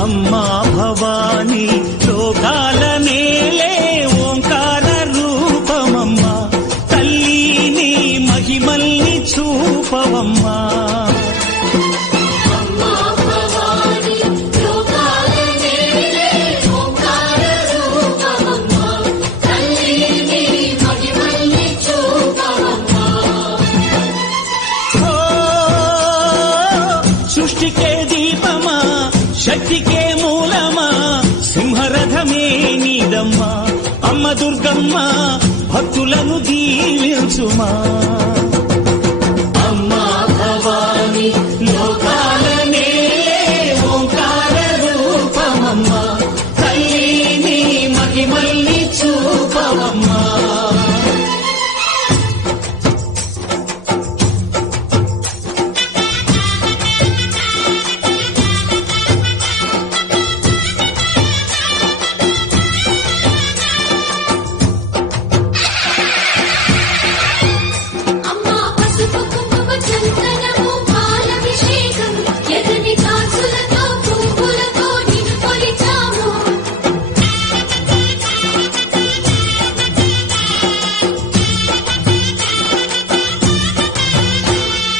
అమ్మా భవాని లోకాల నేలే ఓంకార రూపమమ్మా తల్లి నీ మహిమల్ని చూపవమ్మా సృష్టికే దీపమా శక్తికే మూలమా సింహరథమే నీదమ్మా అమ్మ దుర్గమ్మ భక్తులను దీవించుమా అమ్మా భవాని లోకాల నేలే ఓంకార రూపమమ్మా తల్లి నీ మహిమల్ని చూపవమ్మా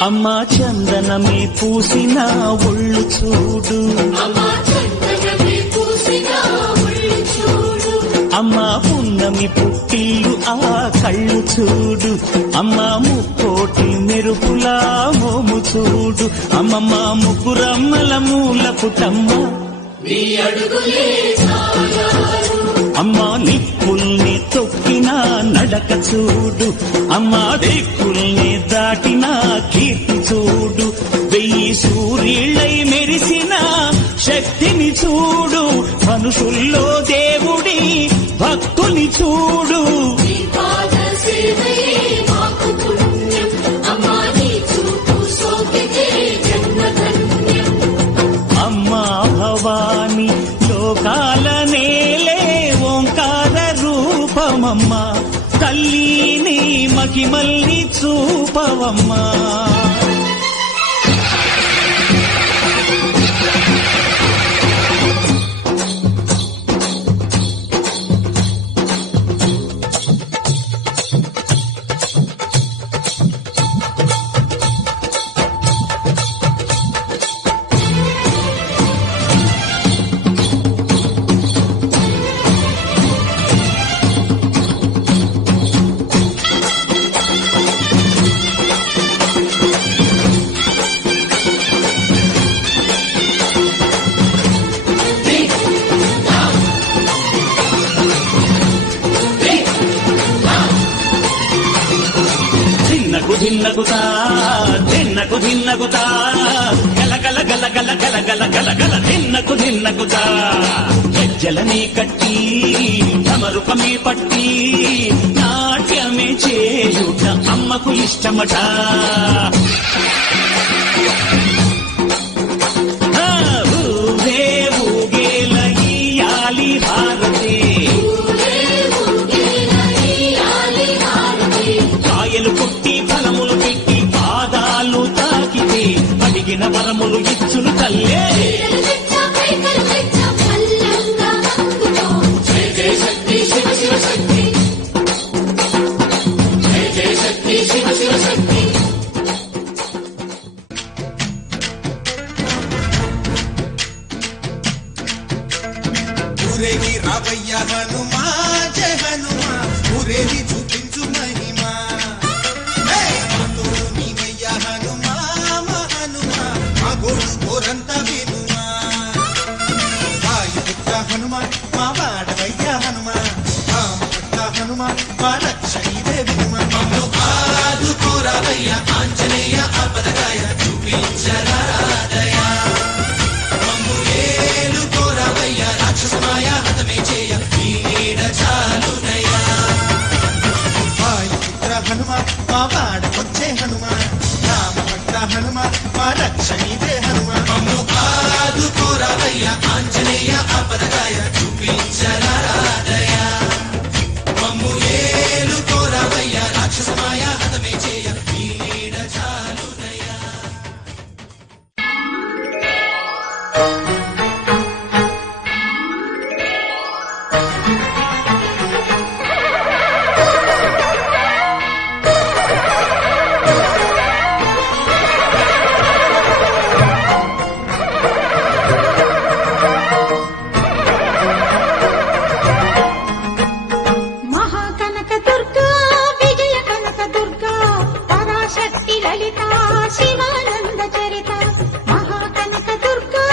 అమ్మా చందనమే పూసిన ఒళ్ళు చూడు అమ్మా పున్నమి పుట్టిల్లు ఆ కళ్ళు చూడు అమ్మా ముక్కోటి మెరుపులా మోము చూడు అమ్మమ్మ ముగ్గురమ్మల మూల పుటమ్మ అమ్మా నిప్పుల్ని తొక్కిన నడక చూడు అమ్మా దిక్కుల్ని దాటిన కీర్తి చూడు 1000 సూర్యుళ్ళై మెరిసిన శక్తిని చూడు మనుషుల్లో దేవుడి భక్తుని చూడు అమ్మా భవాని లోకాల నేలే ఓంకార రూపమమ్మా తల్లి నీ మహిమల్ని చూపవమ్మా ధిన్నగుతా ధిన్నకు ధిన్నగుతా గల గల గల గల గల గల గల గల ధిన్నగుతా గజ్జలని కట్టి తమరుకమే పట్టి నాట్యమే చేయుట అమ్మకు ఇష్టమట ఊగే ఊగేల ఇయ్యాలి భారతి కాయలు కొట్టి ఫలములు పెట్టి పాదాలు తాకితే అడిగిన వరములు ఇచ్చును తల్లే ఊరేగి రావయ్య హనుమా జయ హనుమా ఊరేగి చూపించు మహిమా నీవయ్య హనుమా మా హనుమా మా గోడు కోరంత వినుమా వాయుపుత్ర హనుమా మా వాడవయ్య హనుమా రామపుత్ర హనుమా మా రక్షణీవే వినుమా మమ్ము ఆదుకోరావయ్య ఆంజనేయ ఆపదగాయ చూపించరాదయ మమ్ము ఏలుకోరావయ్య రాక్షసమాయ హతమే చేయ ఈ నీడ చాలునయ వాయుపుత్ర హనుమా మా వాడకొచ్చే హనుమా రామభక్త హనుమా మా రక్షణీవే హనుమా మమ్ము ఆదుకోరావయ్య ఆంజనేయ ఆపదగాయ చూపించ కనక దుర్గా విజయ కనక దుర్గా పరాశక్తి లలిత శివానంద చరిత మహాకనక దుర్గా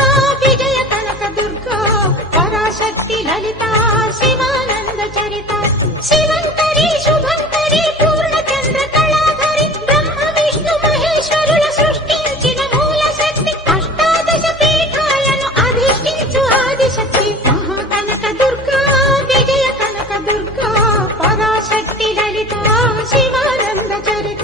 విజయ కనక దుర్గా పరాశక్తి లలిత శివానంద చరిత శివంకరి శుభంకరి పూర్ణచంద్ర కళాధరి బ్రహ్మ విష్ణు మహేశ్వరుల సృష్టించిన మూల శక్తి అష్టాదశ పీఠాలను అధిష్ఠించు ఆదిశక్తి మహాకనక దుర్గా విజయ కనక దుర్గా పరాశక్తి లలిత శివానంద చరిత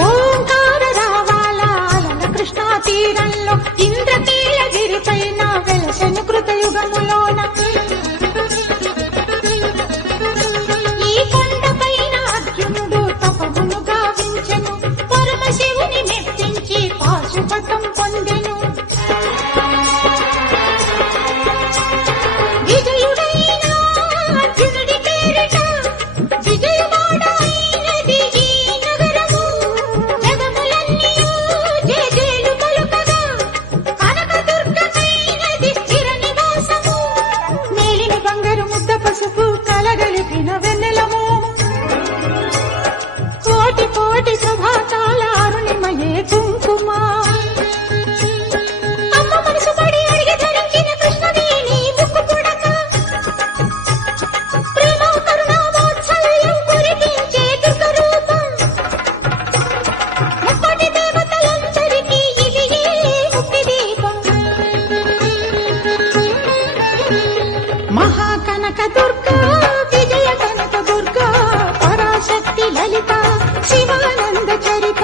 ఓంకార రావాల అలల కృష్ణా తీరంలో ఇంద్రకీలగిరి పైన వెలసెను కృతయుగములోన ఈ కొండపైన అర్జునుడు తపమును గావించెను పరమశివుని మెప్పించి పాశుపతం పొందెను విజయుడైన అర్జునుడి పేరిట విజయవాడ అయినది ఈ నగరము జగములన్నీయు జేజేలు పలుకగా కనకదుర్గమైనది స్థిర నివాసము మేలిన బంగారు ముద్ద పసుపు కలగలిపిన వెన్నెలము కోటి కోటి ప్రభాతాల అరుణిమయే కుంకుమ అమ్మ మనసు పడి అడిగి ధరించిన కృష్ణవేణి ముక్కు పుడక ప్రేమ కరుణ వాత్సల్యం కురిపించే దుర్గరూపం ముక్కోటి దేవతలందరికీ ఇది ముక్తి దీపం మహాకనక దుర్గా విజయ కనక దుర్గా పరాశక్తి లలిత శివానంద చరిత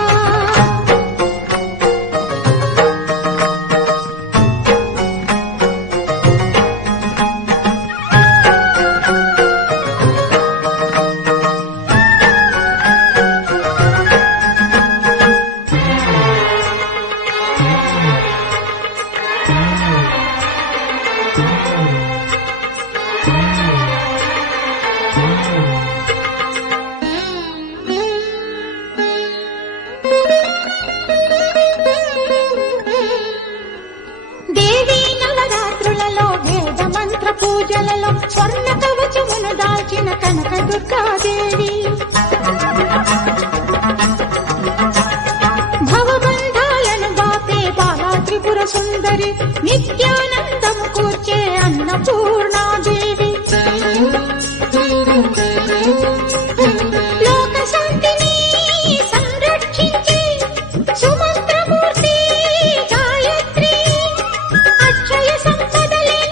దేవీ నవరాత్రులలో వేద మంత్ర పూజలలో స్వర్ణ కవచమును దాల్చిన కనక దుర్గాదేవి భవబంధాలను బాపే బాలా త్రిపుర సుందరి నిత్యాన